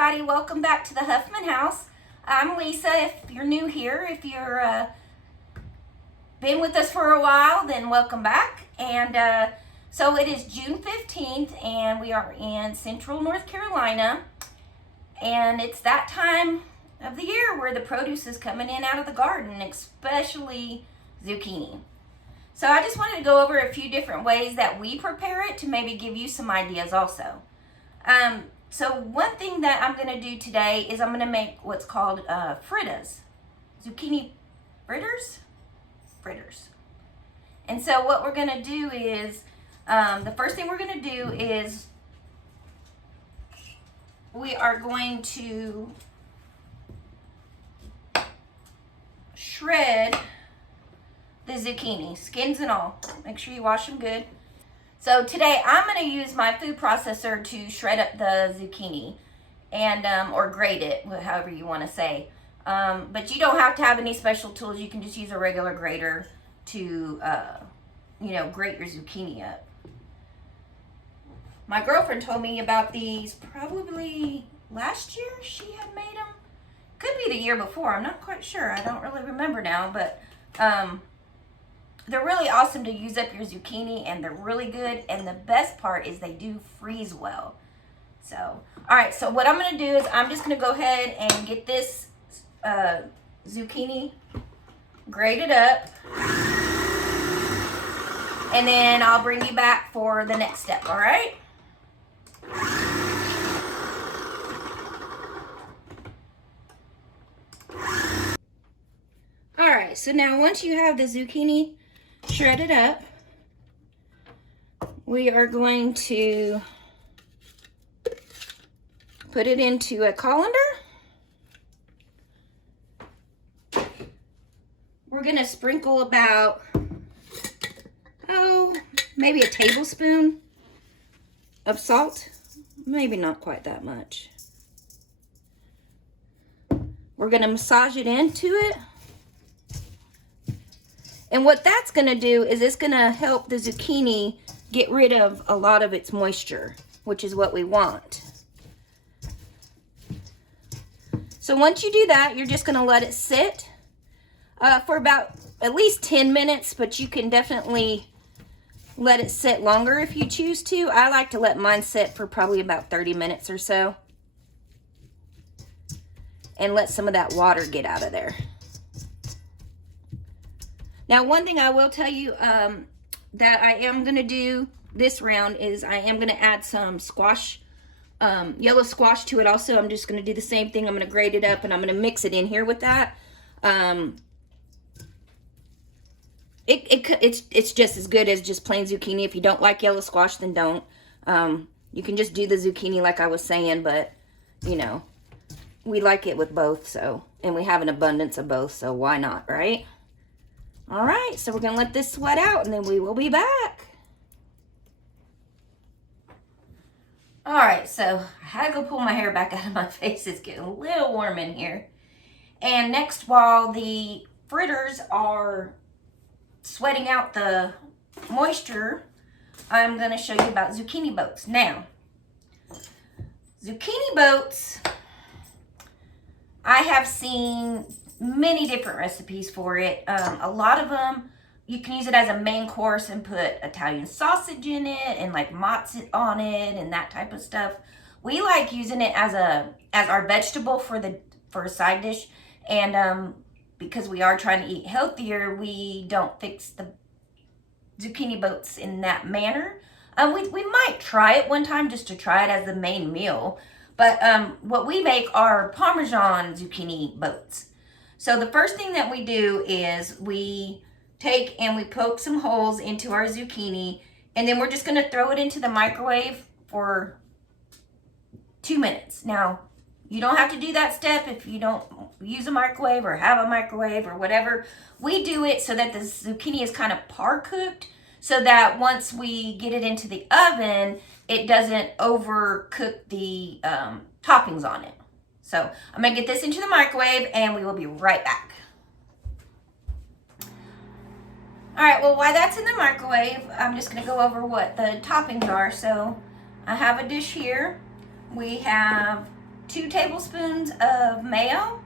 everybody, welcome back to the Huffman House. I'm Lisa. If you're new here, if you're been with us for a while, then welcome back. And so it is June 15th and we are in central North Carolina, and it's that time of the year where the produce is coming in out of the garden, especially zucchini. So I just wanted to go over a few different ways that we prepare it to maybe give you some ideas also. So one thing that I'm going to do today is I'm going to make what's called fritters. Zucchini fritters? Fritters. And so what we're going to do is, the first thing we're going to do is we are going to shred the zucchini, skins and all. Make sure you wash them good. So today I'm going to use my food processor to shred up the zucchini and or grate it, however you want to say. But you don't have to have any special tools. You can just use a regular grater to grate your zucchini up. My girlfriend told me about these probably last year. She had made them. Could be the year before. I'm not quite sure. I don't really remember now, but they're really awesome to use up your zucchini, and they're really good. And the best part is they do freeze well. So, all right. So what I'm going to do is I'm just going to go ahead and get this zucchini grated up. And then I'll bring you back for the next step. All right. All right. So now once you have the zucchini shredded up, we are going to put it into a colander. We're going to sprinkle about, maybe a tablespoon of salt. Maybe not quite that much. We're going to massage it into it. And what that's going to do is it's going to help the zucchini get rid of a lot of its moisture, which is what we want. So once you do that, you're just going to let it sit for about at least 10 minutes, but you can definitely let it sit longer if you choose to. I like to let mine sit for probably about 30 minutes or so and let some of that water get out of there. Now, one thing I will tell you that I am going to do this round is I am going to add some squash, yellow squash to it also. I'm just going to do the same thing. I'm going to grate it up and I'm going to mix it in here with that. It's just as good as just plain zucchini. If you don't like yellow squash, then don't. You can just do the zucchini like I was saying, but, we like it with both, so, and we have an abundance of both, so why not, right? All right, so we're going to let this sweat out, and then we will be back. All right, so I had to go pull my hair back out of my face. It's getting a little warm in here. And next, while the fritters are sweating out the moisture, I'm going to show you about zucchini boats. Now, zucchini boats, I have seen many different recipes for it. A lot of them, you can use it as a main course and put Italian sausage in it and like mozza on it and that type of stuff. We like using it as our vegetable for a side dish, and because we are trying to eat healthier, we don't fix the zucchini boats in that manner. We might try it one time just to try it as the main meal, but what we make are Parmesan zucchini boats. So the first thing that we do is we take and we poke some holes into our zucchini, and then we're just going to throw it into the microwave for 2 minutes. Now, you don't have to do that step if you don't use a microwave or have a microwave or whatever. We do it so that the zucchini is kind of par cooked, so that once we get it into the oven, it doesn't overcook the toppings on it. So I'm going to get this into the microwave and we will be right back. All right, well, while that's in the microwave, I'm just going to go over what the toppings are. So I have a dish here. We have 2 tablespoons of mayo,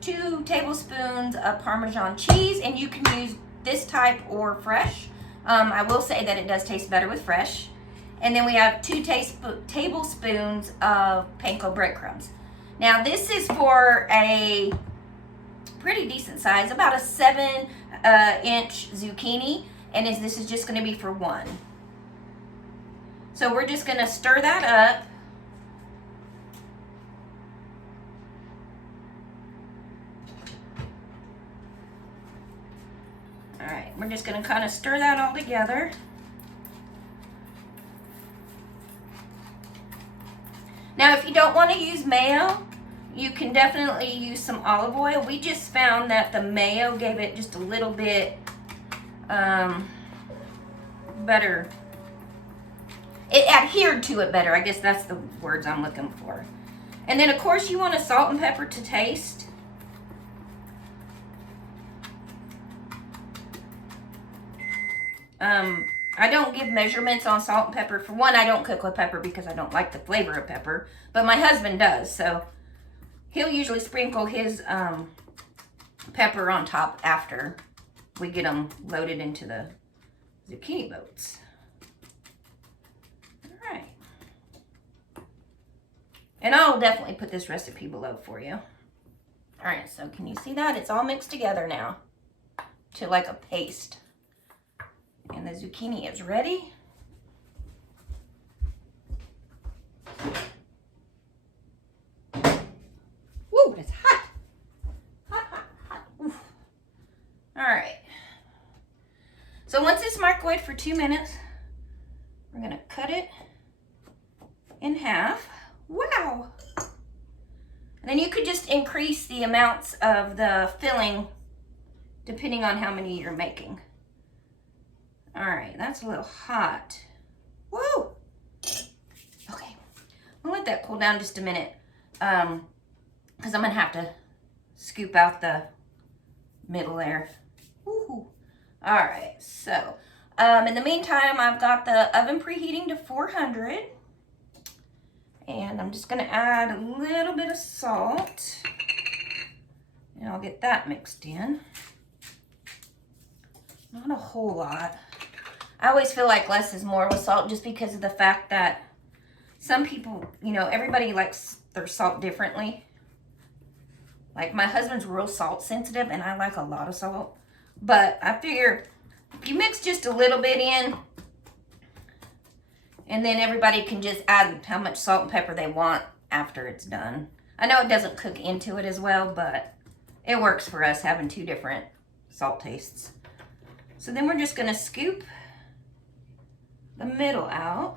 2 tablespoons of Parmesan cheese, and you can use this type or fresh. I will say that it does taste better with fresh. And then we have 2 tablespoons of panko breadcrumbs. Now this is for a pretty decent size, about a 7-inch zucchini, and this is just going to be for 1. So we're just going to stir that up. All right, we're just going to kind of stir that all together. Now, if you don't want to use mayo, you can definitely use some olive oil. We just found that the mayo gave it just a little bit better. It adhered to it better. I guess that's the words I'm looking for. And then, of course, you want a salt and pepper to taste. I don't give measurements on salt and pepper. For one, I don't cook with pepper because I don't like the flavor of pepper, but my husband does, so he'll usually sprinkle his pepper on top after we get them loaded into the zucchini boats. All right. And I'll definitely put this recipe below for you. All right, so can you see that? It's all mixed together now to like a paste. And the zucchini is ready. Woo, it's hot. Hot, hot, hot. Oof. All right. So once it's microwaved for 2 minutes, we're gonna cut it in half. Wow. And then you could just increase the amounts of the filling depending on how many you're making. All right, that's a little hot. Woo! Okay, I'll let that cool down just a minute because I'm gonna have to scoop out the middle there. Woo-hoo. All right, so in the meantime, I've got the oven preheating to 400. And I'm just gonna add a little bit of salt. And I'll get that mixed in. Not a whole lot. I always feel like less is more with salt just because of the fact that some people, you know, everybody likes their salt differently. Like my husband's real salt sensitive and I like a lot of salt. But I figure if you mix just a little bit in and then everybody can just add how much salt and pepper they want after it's done. I know it doesn't cook into it as well, but it works for us having 2 different salt tastes. So then we're just gonna scoop the middle out.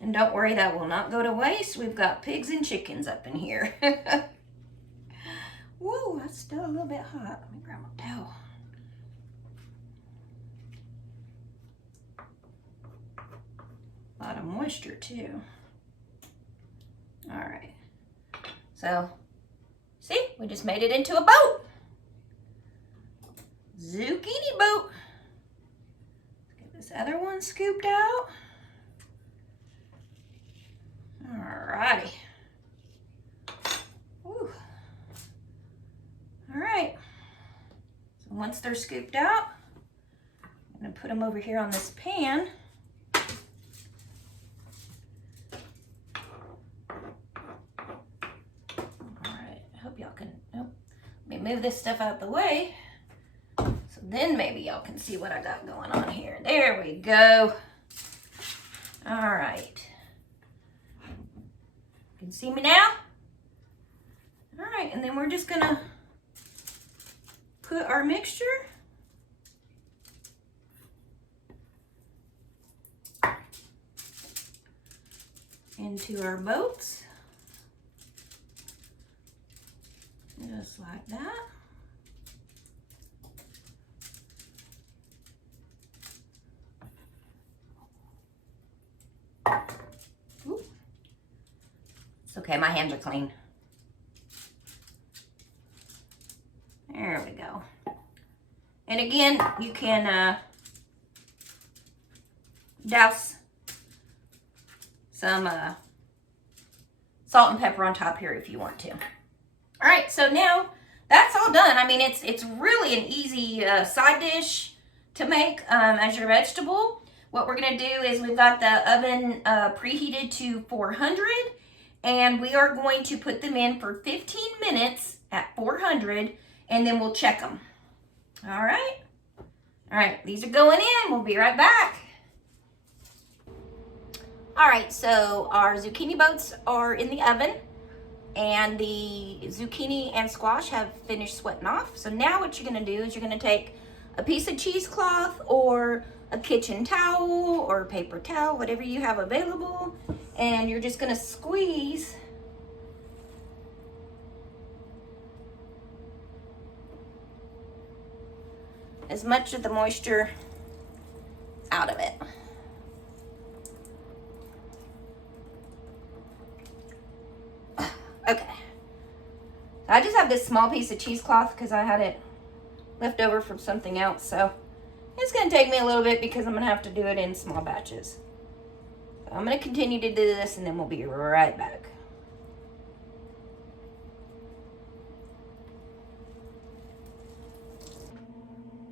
And don't worry, that will not go to waste. We've got pigs and chickens up in here. Woo, that's still a little bit hot. Let me grab my towel. A lot of moisture too. All right. So, see, we just made it into a boat. Zucchini boat. This other one scooped out. Alrighty. Woo. All right. So once they're scooped out, I'm gonna put them over here on this pan. Alright, I hope y'all can, let me move this stuff out the way. So then maybe y'all can see what I got going on here. There we go. All right. You can see me now? All right, and then we're just gonna put our mixture into our boats. Just like that. It's okay, my hands are clean. There we go. And again, you can douse some salt and pepper on top here if you want to. All right, so now that's all done. I mean, it's really an easy side dish to make as your vegetable. What we're gonna do is we've got the oven preheated to 400, and we are going to put them in for 15 minutes at 400, and then we'll check them. All right. All right, these are going in. We'll be right back. All right, so our zucchini boats are in the oven, and the zucchini and squash have finished sweating off. So now what you're gonna do is you're gonna take a piece of cheesecloth or a kitchen towel or a paper towel, whatever you have available, and you're just gonna squeeze as much of the moisture out of it. Okay. I just have this small piece of cheesecloth because I had it left over from something else, so it's going to take me a little bit because I'm going to have to do it in small batches. So I'm going to continue to do this, and then we'll be right back.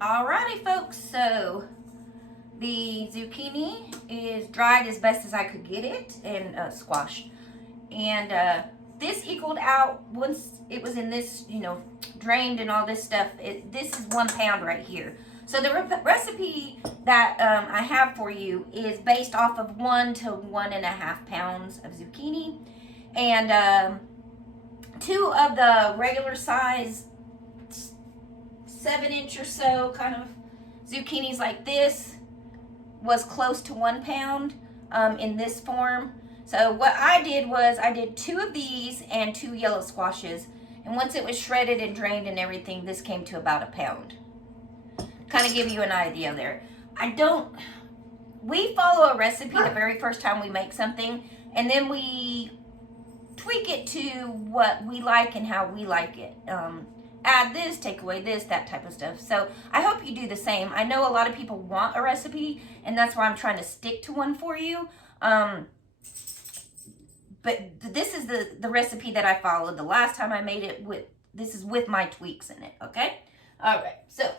Alrighty, folks, so the zucchini is dried as best as I could get it, and squash. And this equaled out once it was in this, you know, drained and all this stuff. This is 1 pound right here. So the recipe that I have for you is based off of 1 to 1.5 pounds of zucchini, and 2 of the regular size 7-inch or so kind of zucchinis like this was close to 1 pound in this form. So what I did was I did 2 of these and 2 yellow squashes, and once it was shredded and drained and everything, this came to about 1 pound. Kind of give you an idea there. We follow a recipe the very first time we make something, and then we tweak it to what we like and how we like it. Add this, take away this, that type of stuff. So I hope you do the same. I know a lot of people want a recipe, and that's why I'm trying to stick to one for you. But this is the recipe that I followed the last time I made it this is with my tweaks in it, okay? All right, so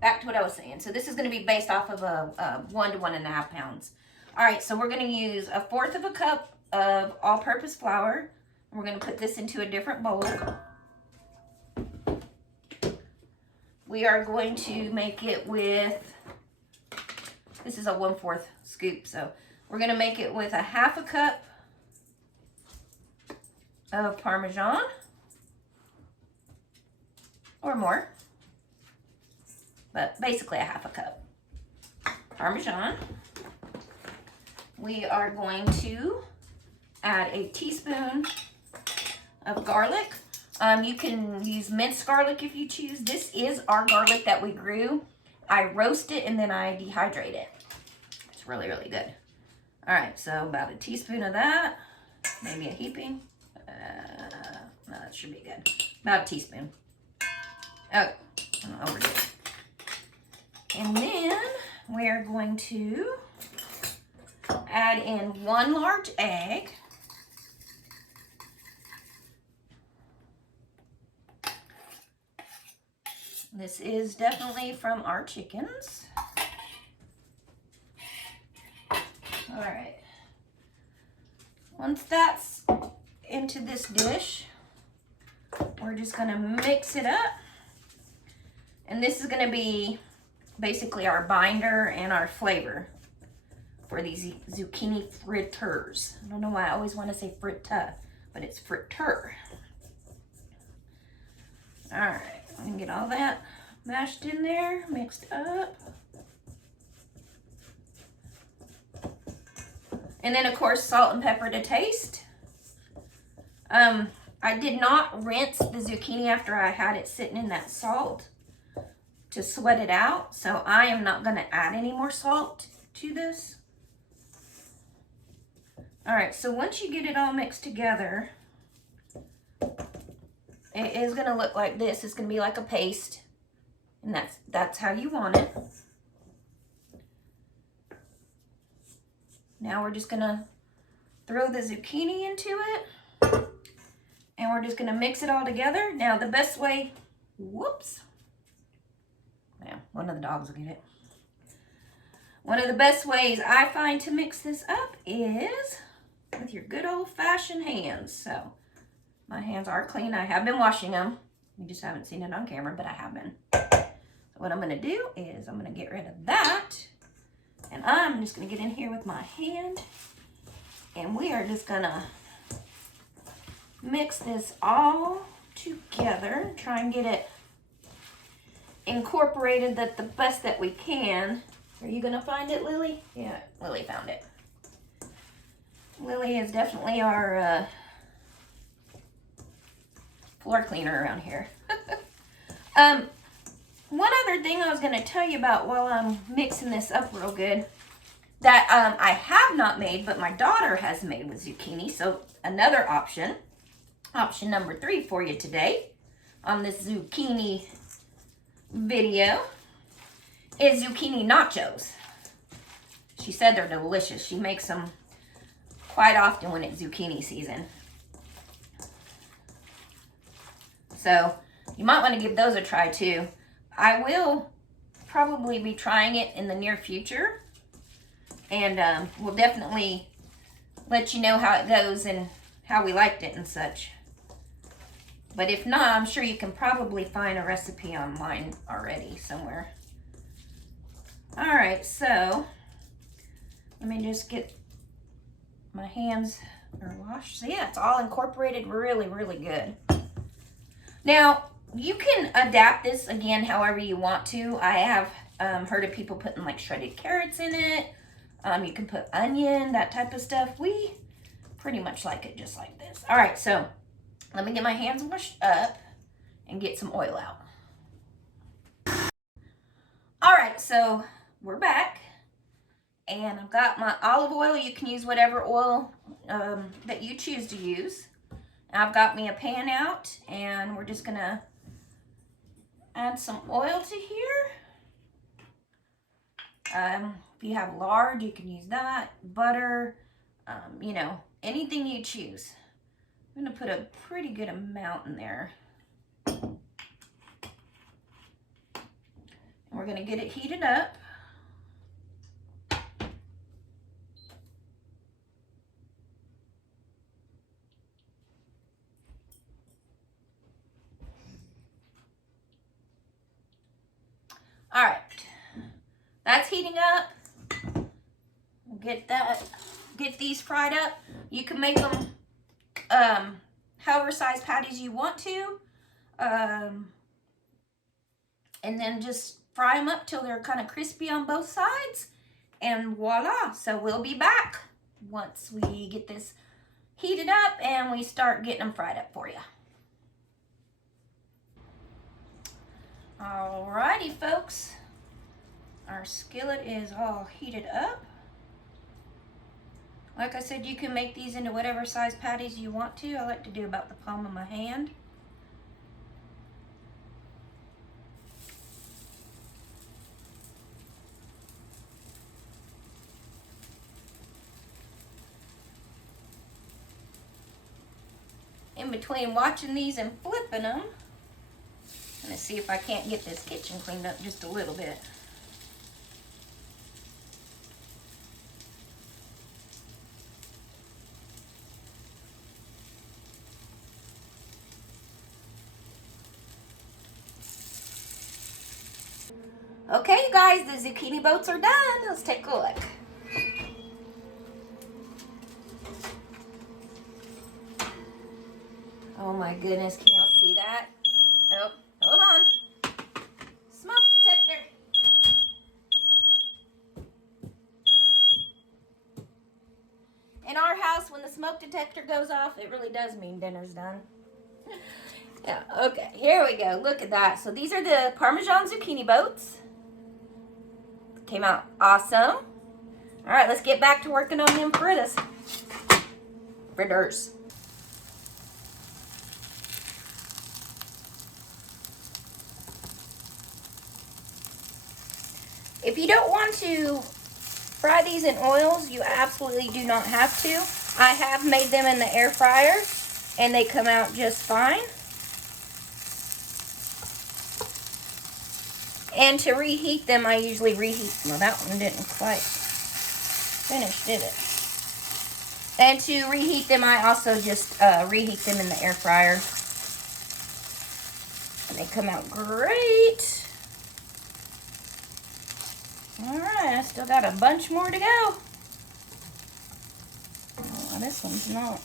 back to what I was saying. So this is gonna be based off of a 1 to 1.5 pounds. All right, so we're gonna use 1/4 cup of all-purpose flour. And we're gonna put this into a different bowl. We are going to make it with, this is a 1/4 scoop, so we're gonna make it with 1/2 cup of Parmesan, or more, but basically 1/2 cup Parmesan. We are going to add a teaspoon of garlic. You can use minced garlic if you choose. This is our garlic that we grew. I roast it and then I dehydrate it. It's really, really good. All right, so about a teaspoon of that, maybe a heaping. No, that should be good. About a teaspoon. Oh, I'll overdo it. And then we're going to add in 1 large egg. This is definitely from our chickens. All right. Once that's into this dish, we're just gonna mix it up. And this is gonna be basically our binder and our flavor for these zucchini fritters. I don't know why I always want to say fritta, but it's fritter. All right, I'm gonna get all that mashed in there, mixed up. And then of course, salt and pepper to taste. I did not rinse the zucchini after I had it sitting in that salt to sweat it out. So I am not gonna add any more salt to this. All right, so once you get it all mixed together, it is gonna look like this. It's gonna be like a paste, and that's how you want it. Now we're just gonna throw the zucchini into it. And we're just gonna mix it all together. Now the best way, whoops. Yeah, one of the dogs will get it. One of the best ways I find to mix this up is with your good old-fashioned hands. So my hands are clean. I have been washing them. You just haven't seen it on camera, but I have been. So what I'm gonna do is I'm gonna get rid of that. And I'm just gonna get in here with my hand. And we are just gonna mix this all together. Try and get it incorporated the best that we can. Are you gonna find it, Lily? Yeah, Lily found it. Lily is definitely our floor cleaner around here. One other thing I was gonna tell you about while I'm mixing this up real good that I have not made, but my daughter has made with zucchini. So another option number 3 for you today on this zucchini video is zucchini nachos. She said they're delicious. She makes them quite often when it's zucchini season. So you might want to give those a try too. I will probably be trying it in the near future, and we'll definitely let you know how it goes and how we liked it and such. But if not, I'm sure you can probably find a recipe online already somewhere. All right, so let me just get my hands are washed. So yeah, it's all incorporated really, really good. Now, you can adapt this again however you want to. I have heard of people putting like shredded carrots in it. You can put onion, that type of stuff. We pretty much like it just like this. All right, so let me get my hands washed up and get some oil out. All right, so we're back. And I've got my olive oil. You can use whatever oil that you choose to use. I've got me a pan out, and we're just gonna add some oil to here. If you have lard, you can use that. Butter, you know, anything you choose. I'm gonna put a pretty good amount in there. And we're gonna get it heated up. All right, that's heating up. Get these fried up. You can make them however size patties you want to, and then just fry them up till they're kind of crispy on both sides, and voila. So we'll be back once we get this heated up and we start getting them fried up for you. Alrighty, folks, our skillet is all heated up. Like I said, you can make these into whatever size patties you want to. I like to do about the palm of my hand. In between watching these and flipping them, I'm gonna see if I can't get this kitchen cleaned up just a little bit. Okay, you guys, the zucchini boats are done. Let's take a look. Oh my goodness, can y'all see that? Oh, hold on. Smoke detector. In our house, when the smoke detector goes off, it really does mean dinner's done. Yeah, okay, here we go. Look at that. So these are the Parmesan zucchini boats. Came out awesome. All right, let's get back to working on them fritters. If you don't want to fry these in oils, you absolutely do not have to. I have made them in the air fryer, and they come out just fine. And to reheat them, I usually reheat. Well, that one didn't quite finish, did it? And to reheat them, I also just reheat them in the air fryer. And they come out great. All right, I still got a bunch more to go. Oh, this one's not.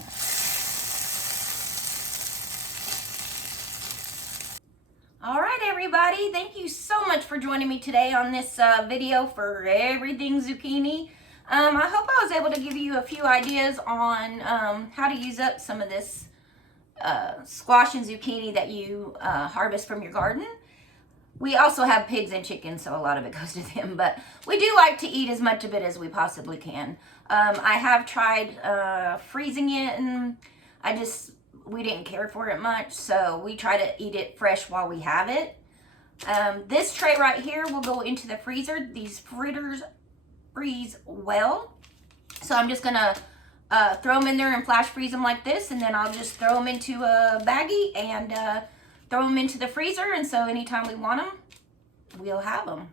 All right, everybody. Thank you so much for joining me today on this video for everything zucchini. I hope I was able to give you a few ideas on how to use up some of this squash and zucchini that you harvest from your garden. We also have pigs and chickens, so a lot of it goes to them, but we do like to eat as much of it as we possibly can. I have tried freezing it, and we didn't care for it much, so we try to eat it fresh while we have it. This tray right here will go into the freezer. These fritters freeze well, so I'm just gonna throw them in there and flash freeze them like this, and then I'll just throw them into a baggie and throw them into the freezer, and so anytime we want them, we'll have them.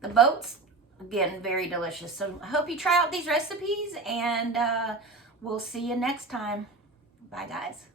The boats, again, very delicious. So I hope you try out these recipes, and we'll see you next time. Bye, guys.